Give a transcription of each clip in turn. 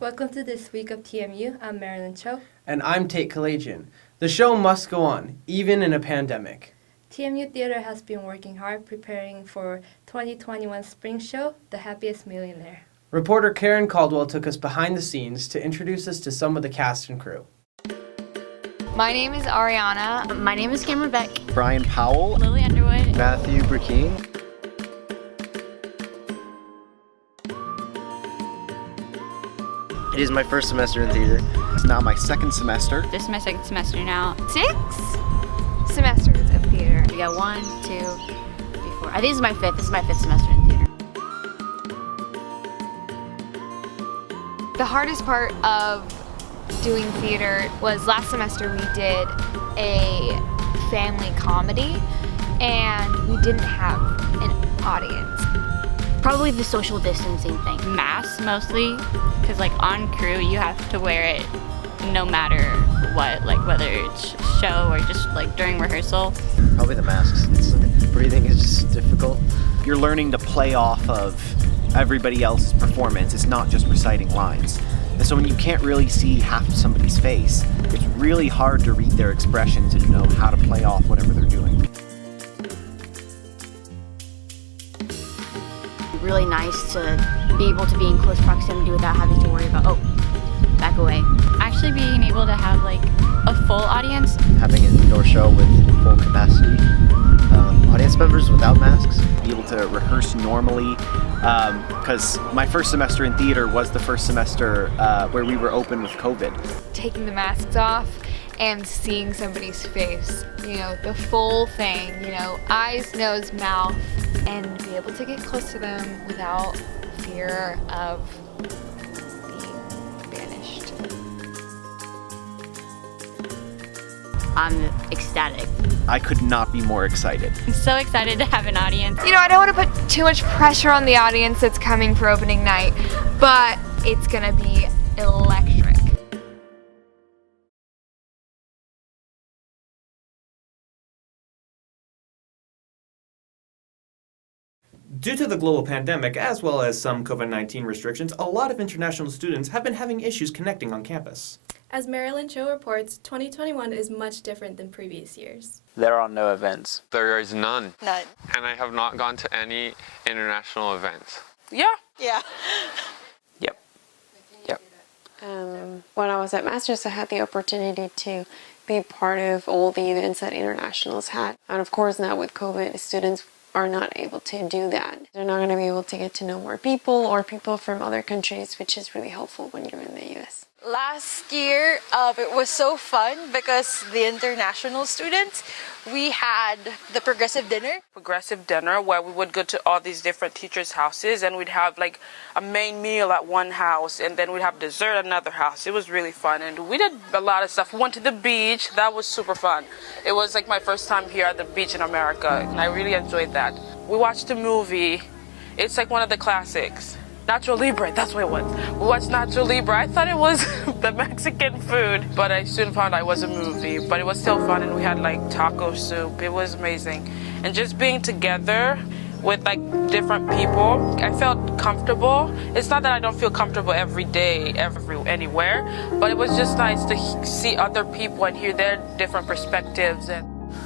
Welcome to this week of TMU. I'm Marilyn Cho. And I'm Tate Kalajian. The show must go on, even in a pandemic. TMU Theater has been working hard preparing for 2021 spring show, The Happiest Millionaire. Reporter Karen Caldwell took us behind the scenes to introduce us to some of the cast and crew. My name is Ariana. My name is Cameron Beck. Brian Powell. Lily Underwood. Matthew Burkeen. It is my first semester in theater. It's now my second semester. This is my second semester now. 6 semesters of theater. We got 1, 2, 3, 4. I think this is my fifth. This is my fifth semester in theater. The hardest part of doing theater was last semester we did a family comedy and we didn't have an audience. Probably the social distancing thing. Masks mostly, because like on crew you have to wear it no matter what, like whether it's show or just like during rehearsal. Probably the masks. Breathing is just difficult. You're learning to play off of everybody else's performance. It's not just reciting lines. And so when you can't really see half of somebody's face, it's really hard to read their expressions and know how to play off whatever they're doing. Really nice to be able to be in close proximity without having to worry about, oh, back away. Actually being able to have like a full audience. Having an indoor show with full capacity, audience members without masks, be able to rehearse normally, because my first semester in theater was the first semester where we were open with COVID. Taking the masks off and seeing somebody's face, the full thing, eyes, nose, mouth, and be able to get close to them without fear of being banished. I'm ecstatic. I could not be more excited. I'm so excited to have an audience. I don't want to put too much pressure on the audience that's coming for opening night, but it's gonna be electric. Due to the global pandemic, as well as some COVID-19 restrictions, a lot of international students have been having issues connecting on campus. As Marilyn Cho reports, 2021 is much different than previous years. There are no events. There is none. None. And I have not gone to any international events. Yeah. Yep. When I was at Masters, I had the opportunity to be part of all the events that internationals had. And of course, now with COVID, students are not able to do that. They're not going to be able to get to know more people or people from other countries, which is really helpful when you're in the US. Last year, it was so fun because the international students, we had the progressive dinner. Where we would go to all these different teachers' houses and we'd have like a main meal at one house and then we'd have dessert at another house. It was really fun and we did a lot of stuff. We went to the beach. That was super fun. It was like my first time here at the beach in America and I really enjoyed that. We watched a movie. It's like one of the classics. Nacho Libre, that's what it was. We watched Nacho Libre. I thought it was the Mexican food, but I soon found out it was a movie. But it was still fun, and we had like taco soup. It was amazing. And just being together with like different people, I felt comfortable. It's not that I don't feel comfortable every day, anywhere, but it was just nice to see other people and hear their different perspectives.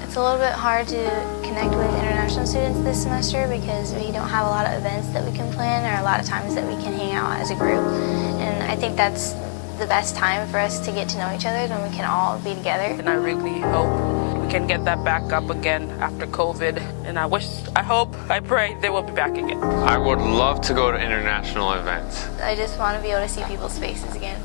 It's a little bit hard to connect with international students this semester because we don't have a lot of events that we can plan or a lot of times that we can hang out as a group. And I think that's the best time for us to get to know each other when we can all be together. And I really hope we can get that back up again after COVID. And I pray they will be back again. I would love to go to international events. I just want to be able to see people's faces again.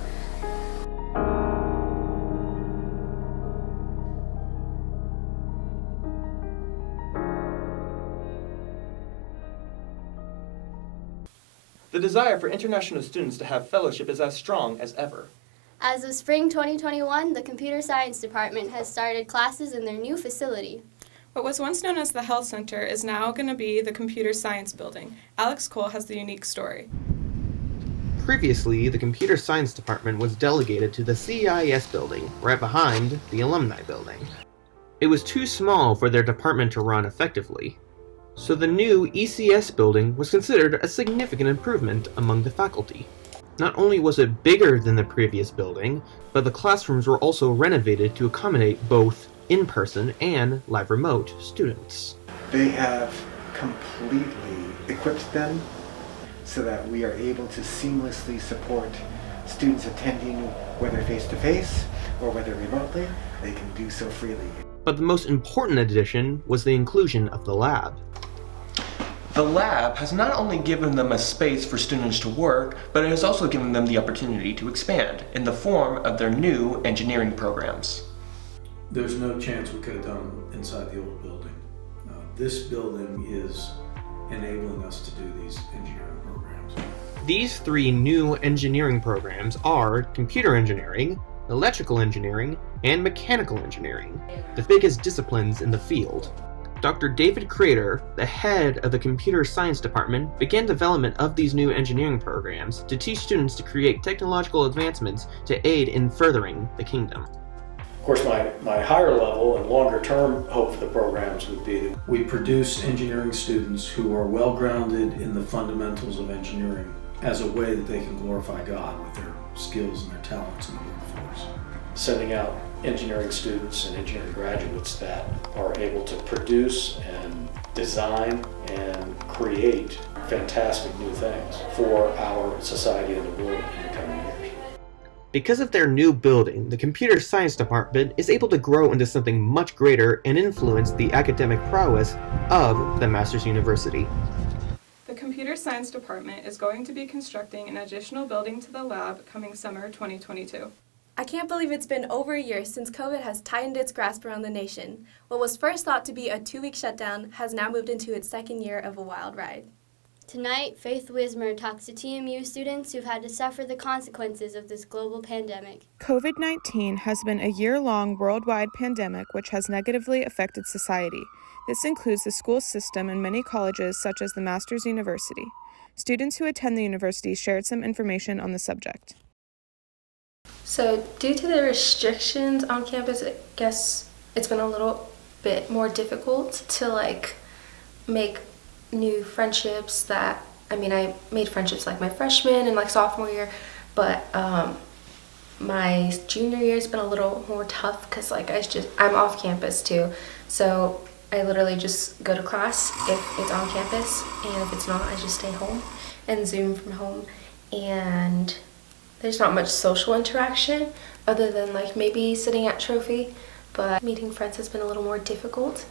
The desire for international students to have fellowship is as strong as ever. As of spring 2021, the Computer Science Department has started classes in their new facility. What was once known as the Health Center is now going to be the Computer Science Building. Alex Cole has the unique story. Previously, the Computer Science Department was delegated to the CIS building, right behind the Alumni building. It was too small for their department to run effectively, so the new ECS building was considered a significant improvement among the faculty. Not only was it bigger than the previous building, but the classrooms were also renovated to accommodate both in-person and live remote students. They have completely equipped them so that we are able to seamlessly support students attending, whether face-to-face or whether remotely. They can do so freely. But the most important addition was the inclusion of the lab. The lab has not only given them a space for students to work, but it has also given them the opportunity to expand in the form of their new engineering programs. There's no chance we could have done them inside the old building. This building is enabling us to do these engineering programs. These three new engineering programs are computer engineering, electrical engineering, and mechanical engineering, the biggest disciplines in the field. Dr. David Crater, the head of the computer science department, began development of these new engineering programs to teach students to create technological advancements to aid in furthering the kingdom. Of course, my higher level and longer term hope for the programs would be that we produce engineering students who are well grounded in the fundamentals of engineering as a way that they can glorify God with their skills and their talents in the workforce. Sending out engineering students and engineering graduates that are able to produce and design and create fantastic new things for our society and the world in the coming years. Because of their new building, the computer science department is able to grow into something much greater and influence the academic prowess of the Masters University. The computer science department is going to be constructing an additional building to the lab coming summer 2022. I can't believe it's been over a year since COVID has tightened its grasp around the nation. What was first thought to be a 2-week shutdown has now moved into its second year of a wild ride. Tonight, Faith Wismer talks to TMU students who've had to suffer the consequences of this global pandemic. COVID-19 has been a year-long worldwide pandemic which has negatively affected society. This includes the school system and many colleges such as the Masters University. Students who attend the university shared some information on the subject. So due to the restrictions on campus, I guess it's been a little bit more difficult to make new friendships I made friendships my freshman and sophomore year, but my junior year has been a little more tough because I'm off campus too. So I literally just go to class if it's on campus, and if it's not, I just stay home and Zoom from home. And there's not much social interaction other than maybe sitting at trophy, but meeting friends has been a little more difficult.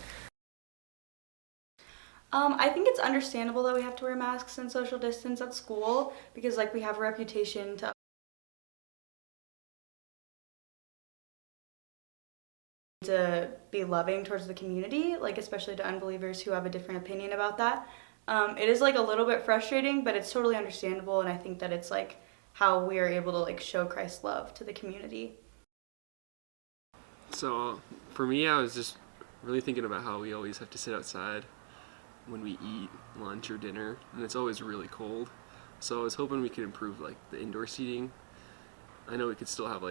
I think it's understandable that we have to wear masks and social distance at school because we have a reputation to be loving towards the community, especially to unbelievers who have a different opinion about that. It is a little bit frustrating, but it's totally understandable, and I think that it's how we are able to show Christ's love to the community. So for me, I was just really thinking about how we always have to sit outside when we eat lunch or dinner, and it's always really cold. So I was hoping we could improve the indoor seating. I know we could still have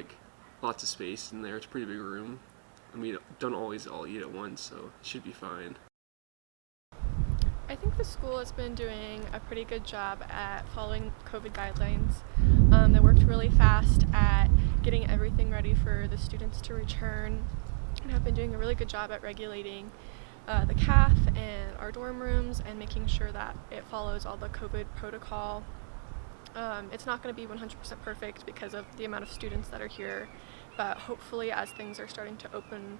lots of space in there. It's a pretty big room, and we don't always all eat at once, so it should be fine. I think the school has been doing a pretty good job at following COVID guidelines. They worked really fast at getting everything ready for the students to return, and have been doing a really good job at regulating the CAF and our dorm rooms and making sure that it follows all the COVID protocol. It's not going to be 100% perfect because of the amount of students that are here, but hopefully as things are starting to open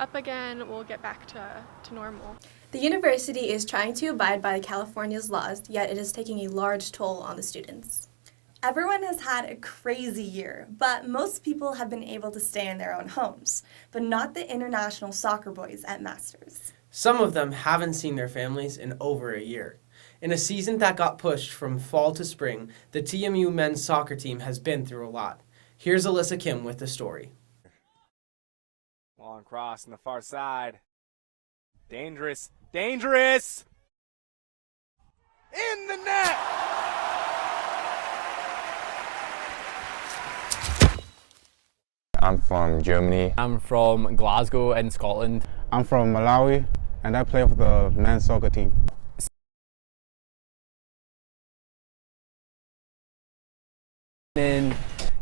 up again, we'll get back to normal. The university is trying to abide by California's laws, yet it is taking a large toll on the students. Everyone has had a crazy year, but most people have been able to stay in their own homes, but not the international soccer boys at Masters. Some of them haven't seen their families in over a year. In a season that got pushed from fall to spring, the TMU men's soccer team has been through a lot. Here's Alyssa Kim with the story. Long cross on the far side. Dangerous. Dangerous! In the net! I'm from Germany. I'm from Glasgow in Scotland. I'm from Malawi, and I play for the men's soccer team. In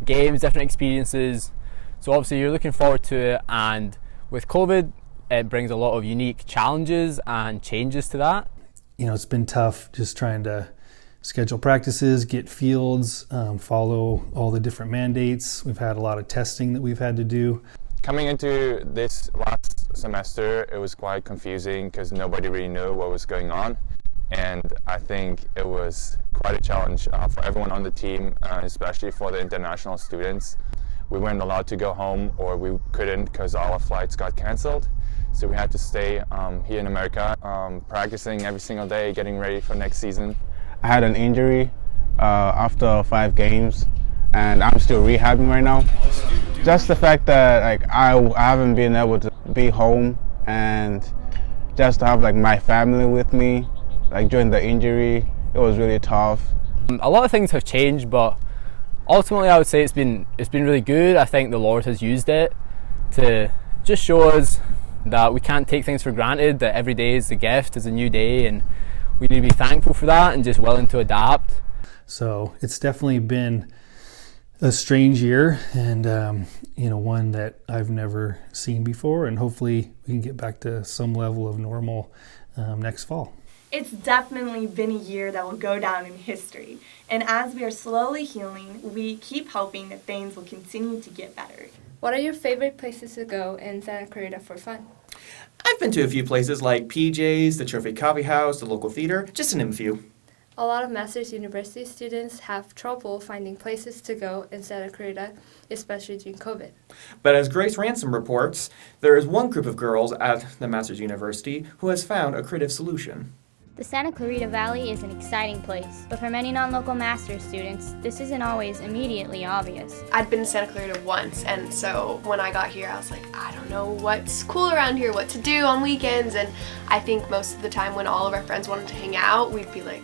games, different experiences. So obviously you're looking forward to it, and with COVID, it brings a lot of unique challenges and changes to that. You know, it's been tough just trying to schedule practices, get fields, follow all the different mandates. We've had a lot of testing that we've had to do. Coming into this last semester, it was quite confusing because nobody really knew what was going on. And I think it was quite a challenge for everyone on the team, especially for the international students. We weren't allowed to go home, or we couldn't because all our flights got canceled. So we had to stay here in America, practicing every single day, getting ready for next season. I had an injury after 5 games, and I'm still rehabbing right now. Just the fact that I haven't been able to be home, and just to have my family with me, during the injury, it was really tough. A lot of things have changed, but ultimately I would say it's been really good. I think the Lord has used it to just show us that we can't take things for granted, that every day is a gift, is a new day, and we need to be thankful for that and just willing to adapt. So it's definitely been a strange year, and one that I've never seen before, and hopefully we can get back to some level of normal next fall. It's definitely been a year that will go down in history, and as we are slowly healing, we keep hoping that things will continue to get better. What are your favorite places to go in Santa Clarita for fun? I've been to a few places like PJ's, the Trophy Coffee House, the local theater, just to name a few. A lot of Masters University students have trouble finding places to go in Santa Clarita, especially during COVID. But as Grace Ransom reports, there is one group of girls at the Masters University who has found a creative solution. The Santa Clarita Valley is an exciting place, but for many non-local master's students, this isn't always immediately obvious. I'd been to Santa Clarita once, and so when I got here, I was like, I don't know what's cool around here, what to do on weekends, and I think most of the time when all of our friends wanted to hang out, we'd be like,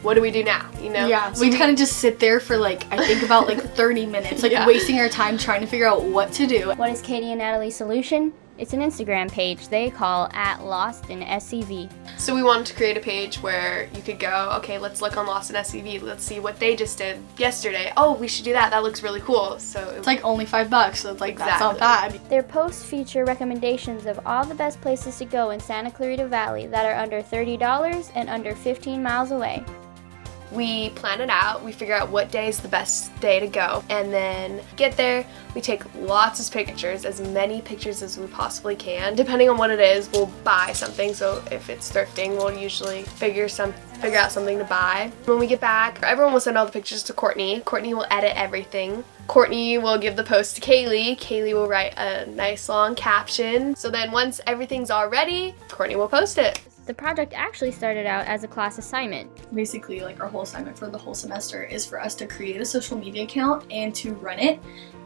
what do we do now, Yeah, so we kind of just sit there for I think about 30 minutes, wasting our time trying to figure out what to do. What is Katie and Natalie's solution? It's an Instagram page they call @LostInSCV. So we wanted to create a page where you could go, okay, let's look on Lost in SCV, let's see what they just did yesterday. Oh, we should do that, that looks really cool. So it's only $5, so it's that's not bad. Their posts feature recommendations of all the best places to go in Santa Clarita Valley that are under $30 and under 15 miles away. We plan it out, we figure out what day is the best day to go, and then get there, we take lots of pictures, as many pictures as we possibly can. Depending on what it is, we'll buy something, so if it's thrifting, we'll usually figure out something to buy. When we get back, everyone will send all the pictures to Courtney. Courtney will edit everything. Courtney will give the post to Kaylee. Kaylee will write a nice long caption. So then once everything's all ready, Courtney will post it. The project actually started out as a class assignment. Basically, our whole assignment for the whole semester is for us to create a social media account and to run it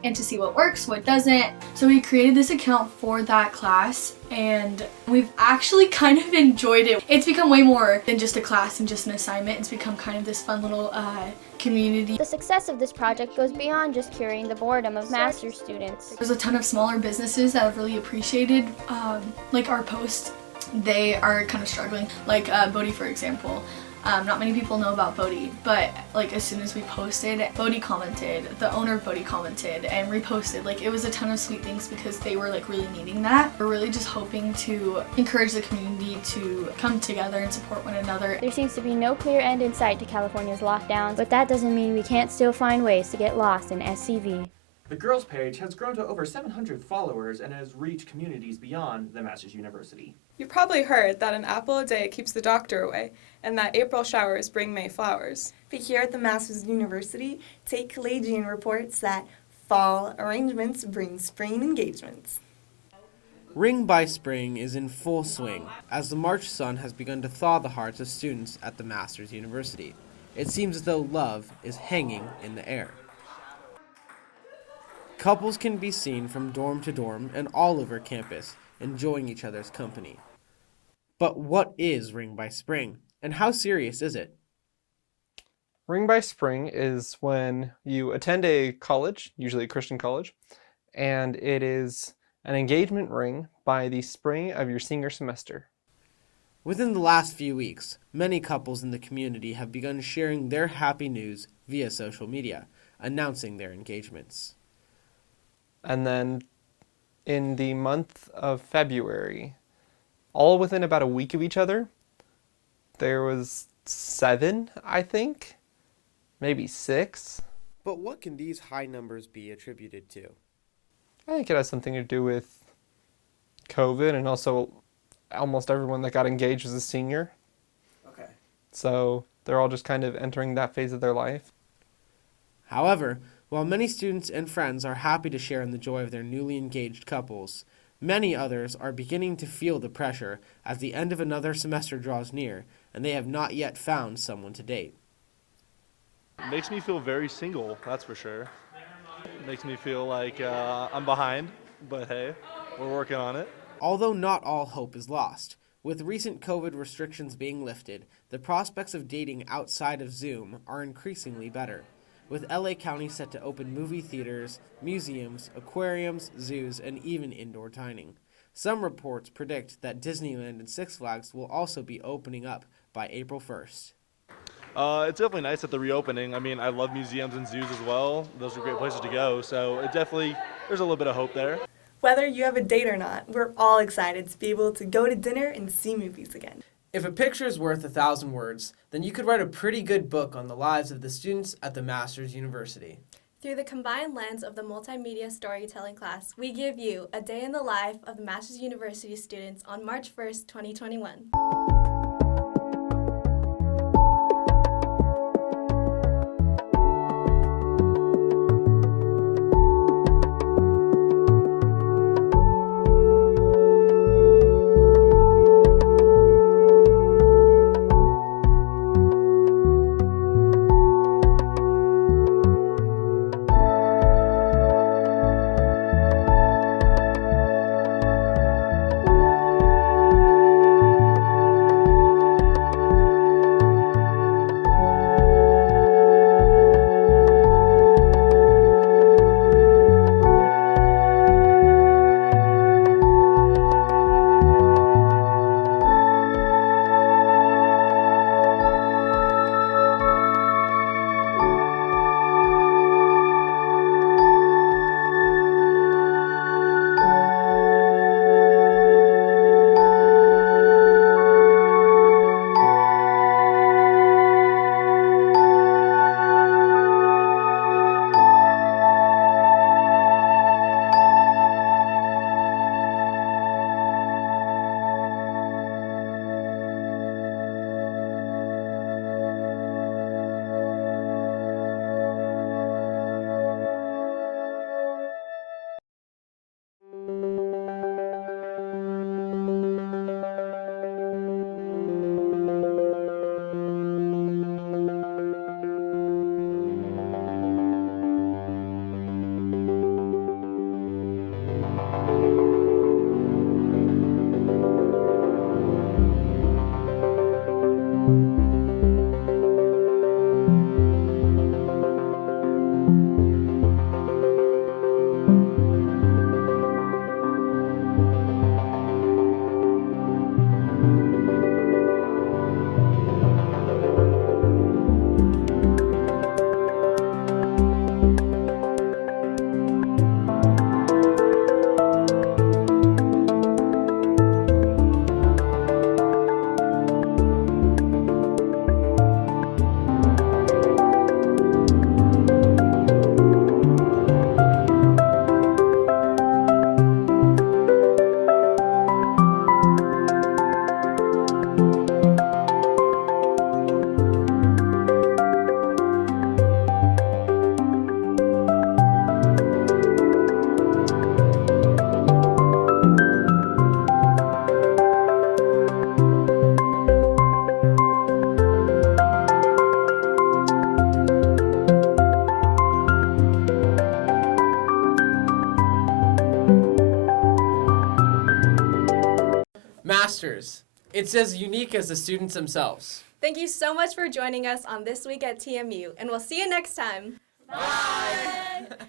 and to see what works, what doesn't. So we created this account for that class, and we've actually kind of enjoyed it. It's become way more than just a class and just an assignment. It's become kind of this fun little community. The success of this project goes beyond just curing the boredom of master's students. There's a ton of smaller businesses that have really appreciated our posts. They are kind of struggling, Bodhi, for example. Not many people know about Bodhi, but as soon as we posted, Bodhi commented, the owner of Bodhi commented and reposted. It was a ton of sweet things because they were really needing that. We're really just hoping to encourage the community to come together and support one another. There seems to be no clear end in sight to California's lockdowns, but that doesn't mean we can't still find ways to get lost in SCV. The girls page has grown to over 700 followers and has reached communities beyond the Masters University. You probably heard that an apple a day keeps the doctor away, and that April showers bring May flowers. But here at the Masters University, Tate Kalajian reports that fall arrangements bring spring engagements. Ring by Spring is in full swing, as the March sun has begun to thaw the hearts of students at the Masters University. It seems as though love is hanging in the air. Couples can be seen from dorm to dorm and all over campus, enjoying each other's company. But what is Ring by Spring, and how serious is it? Ring by Spring is when you attend a college, usually a Christian college, and it is an engagement ring by the spring of your senior semester. Within the last few weeks, many couples in the community have begun sharing their happy news via social media, announcing their engagements. And then in the month of February, all within about a week of each other, there was 7, I think, maybe 6. But what can these high numbers be attributed to? I think it has something to do with COVID, and also almost everyone that got engaged was a senior. Okay. So they're all just kind of entering that phase of their life. However, while many students and friends are happy to share in the joy of their newly engaged couples, many others are beginning to feel the pressure as the end of another semester draws near, and they have not yet found someone to date. It makes me feel very single, that's for sure. It makes me feel like I'm behind, but hey, we're working on it. Although not all hope is lost, with recent COVID restrictions being lifted, the prospects of dating outside of Zoom are increasingly better, with LA County set to open movie theaters, museums, aquariums, zoos, and even indoor dining. Some reports predict that Disneyland and Six Flags will also be opening up by April 1st. It's definitely nice that they're reopening. I mean, I love museums and zoos as well. Those are great places to go, so there's a little bit of hope there. Whether you have a date or not, we're all excited to be able to go to dinner and see movies again. If a picture is worth 1,000 words, then you could write a pretty good book on the lives of the students at the Masters University. Through the combined lens of the multimedia storytelling class, we give you a day in the life of the Masters University students on March 1st, 2021. Masters. It's as unique as the students themselves. Thank you so much for joining us on This Week at TMU, and we'll see you next time. Bye!